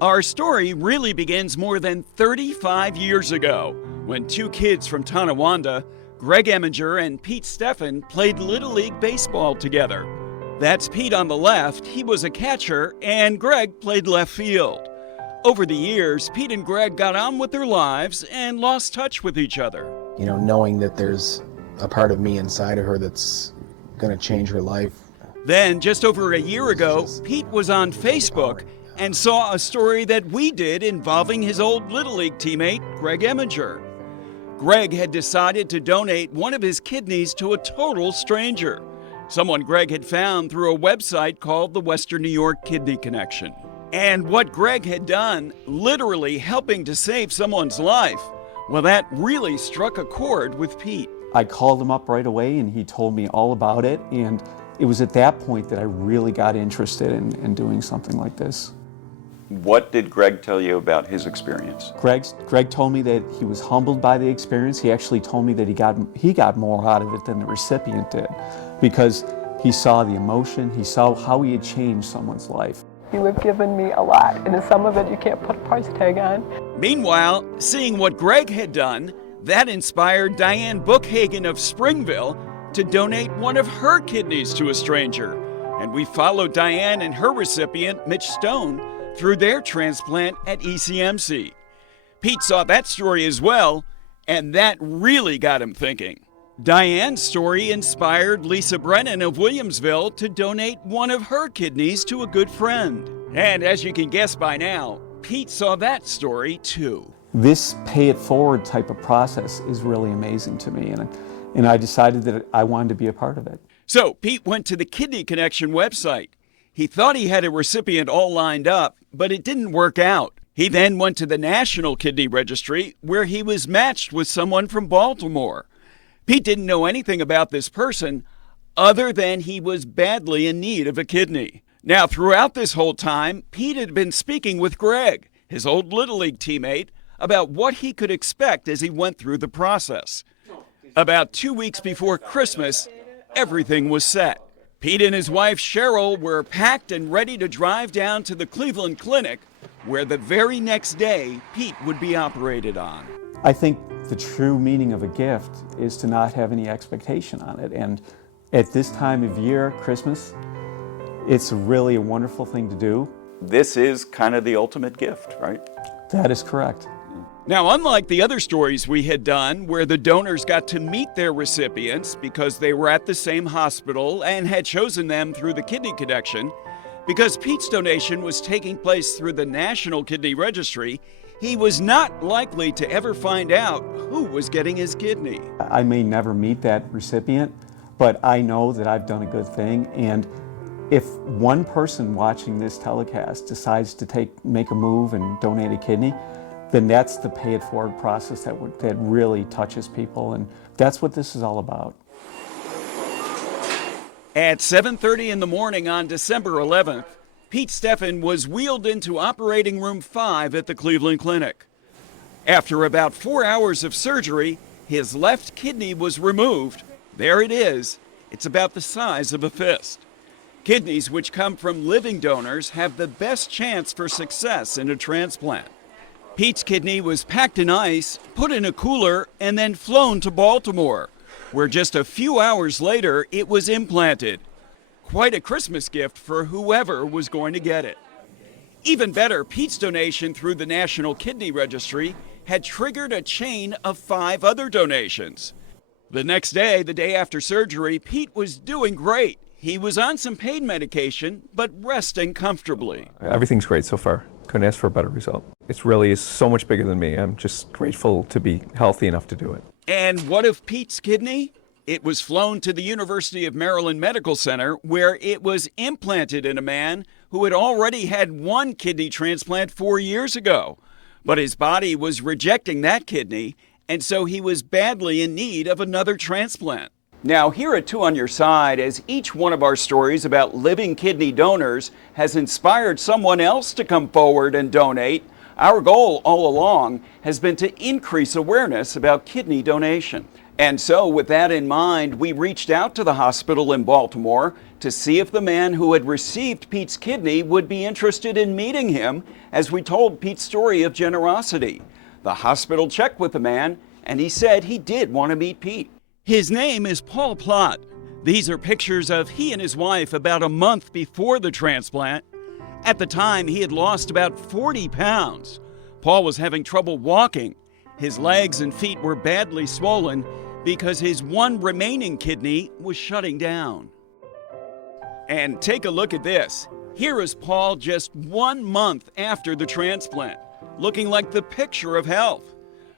Our story really begins more than 35 years ago when two kids from Tonawanda, Greg Eminger and Pete Steffan, played Little League Baseball together. That's Pete on the left, he was a catcher, and Greg played left field. Over the years, Pete and Greg got on with their lives and lost touch with each other. You know, knowing that there's a part of me inside of her that's going to change her life. Then, just over a year ago, Pete was on Facebook and saw a story that we did involving his old Little League teammate, Greg Eminger. Greg had decided to donate one of his kidneys to a total stranger, someone Greg had found through a website called the Western New York Kidney Connection. And what Greg had done, literally helping to save someone's life, well, that really struck a chord with Pete. I called him up right away and he told me all about it, and it was at that point that I really got interested in doing something like this. What did Greg tell you about his experience? Greg told me that he was humbled by the experience. He actually told me that he got more out of it than the recipient did, because he saw the emotion, he saw how he had changed someone's life. You have given me a lot, and some of it you can't put a price tag on. Meanwhile, seeing what Greg had done, that inspired Diane Bookhagen of Springville to donate one of her kidneys to a stranger. And we followed Diane and her recipient, Mitch Stone, through their transplant at ECMC. Pete saw that story as well, and that really got him thinking. Diane's story inspired Lisa Brennan of Williamsville to donate one of her kidneys to a good friend. And as you can guess by now, Pete saw that story too. This pay it forward type of process is really amazing to me, and I decided that I wanted to be a part of it. So Pete went to the Kidney Connection website. He thought he had a recipient all lined up, but it didn't work out. He then went to the National Kidney Registry, where he was matched with someone from Baltimore. Pete didn't know anything about this person other than he was badly in need of a kidney. Now, throughout this whole time, Pete had been speaking with Greg, his old Little League teammate, about what he could expect as he went through the process. About 2 weeks before Christmas, everything was set. Pete and his wife Cheryl were packed and ready to drive down to the Cleveland Clinic, where the very next day Pete would be operated on. I think the true meaning of a gift is to not have any expectation on it. And at this time of year, Christmas, it's really a wonderful thing to do. This is kind of the ultimate gift, right? That is correct. Now, unlike the other stories we had done where the donors got to meet their recipients because they were at the same hospital and had chosen them through the Kidney Connection, because Pete's donation was taking place through the National Kidney Registry, he was not likely to ever find out who was getting his kidney. I may never meet that recipient, but I know that I've done a good thing, and if one person watching this telecast decides to make a move and donate a kidney, then that's the pay it forward process that really touches people, and that's what this is all about. At 7:30 in the morning on December 11th, Pete Steffan was wheeled into operating room 5 at the Cleveland Clinic. After about 4 hours of surgery, his left kidney was removed. There it is. It's about the size of a fist. Kidneys which come from living donors have the best chance for success in a transplant. Pete's kidney was packed in ice, put in a cooler, and then flown to Baltimore, where just a few hours later it was implanted. Quite a Christmas gift for whoever was going to get it. Even better, Pete's donation through the National Kidney Registry had triggered a chain of 5 other donations. The next day, the day after surgery, Pete was doing great. He was on some pain medication, but resting comfortably. Everything's great so far. Couldn't ask for a better result. It really is so much bigger than me. I'm just grateful to be healthy enough to do it. And what of Pete's kidney? It was flown to the University of Maryland Medical Center, where it was implanted in a man who had already had one kidney transplant 4 years ago. But his body was rejecting that kidney, and so he was badly in need of another transplant. Now, here at Two on Your Side, as each one of our stories about living kidney donors has inspired someone else to come forward and donate, our goal all along has been to increase awareness about kidney donation. And so, with that in mind, we reached out to the hospital in Baltimore to see if the man who had received Pete's kidney would be interested in meeting him as we told Pete's story of generosity. The hospital checked with the man, and he said he did want to meet Pete. His name is Paul Plott. These are pictures of he and his wife about a month before the transplant. At the time, he had lost about 40 pounds. Paul was having trouble walking. His legs and feet were badly swollen because his one remaining kidney was shutting down. And take a look at this. Here is Paul just 1 month after the transplant, looking like the picture of health.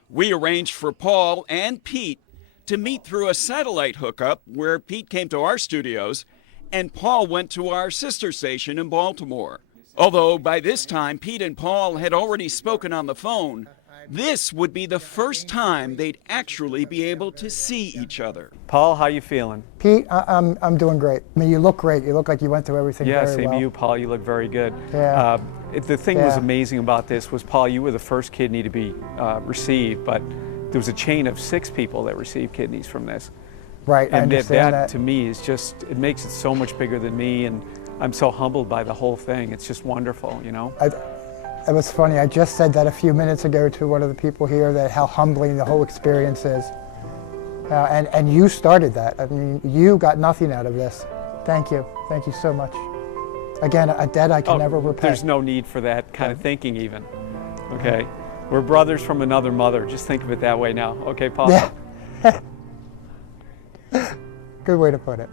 We arranged for Paul and Pete to meet through a satellite hookup where Pete came to our studios and Paul went to our sister station in Baltimore. Although by this time Pete and Paul had already spoken on the phone, this would be the first time they'd actually be able to see each other. Paul, how you feeling? Pete, I'm doing great. I mean, you look great. You look like you went through everything Yeah, very same well. to you, Paul. You look very good. Yeah. The thing was amazing about this was, Paul, you were the first kidney to be received, but there was a chain of 6 people that received kidneys from this. Right, I And understand that to me is just, it makes it so much bigger than me, and I'm so humbled by the whole thing. It's just wonderful, you know? It was funny. I just said that a few minutes ago to one of the people here, that how humbling the whole experience is. And you started that. I mean, you got nothing out of this. Thank you. Thank you so much. Again, a debt I can never repay. There's no need for that kind of thinking even, okay? We're brothers from another mother. Just think of it that way now. Okay, Paul? Yeah. Good way to put it.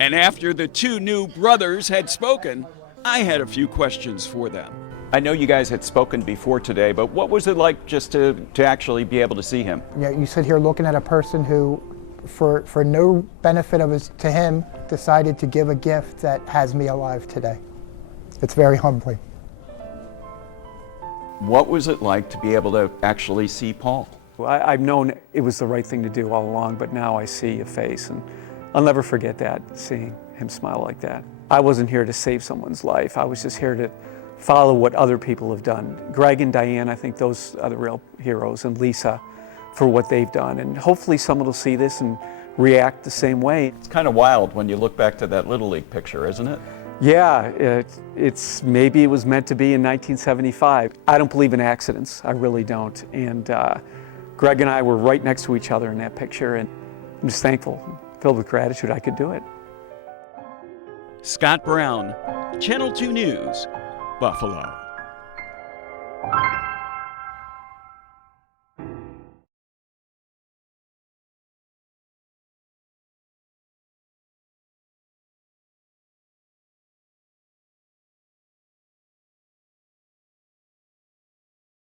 And after the 2 new brothers had spoken, I had a few questions for them. I know you guys had spoken before today, but what was it like just to actually be able to see him? Yeah, you sit here looking at a person who, for no benefit of to him, decided to give a gift that has me alive today. It's very humbling. What was it like to be able to actually see Paul? Well, I've known it was the right thing to do all along, but now I see a face, and I'll never forget that, seeing him smile like that. I wasn't here to save someone's life. I was just here to follow what other people have done. Greg and Diane, I think those are the real heroes, and Lisa for what they've done. And hopefully someone will see this and react the same way. It's kind of wild when you look back to that Little League picture, isn't it? Yeah, it's maybe it was meant to be in 1975. I don't believe in accidents, I really don't. And Greg and I were right next to each other in that picture, and I'm just thankful, filled with gratitude I could do it. Scott Brown, Channel 2 News, Buffalo.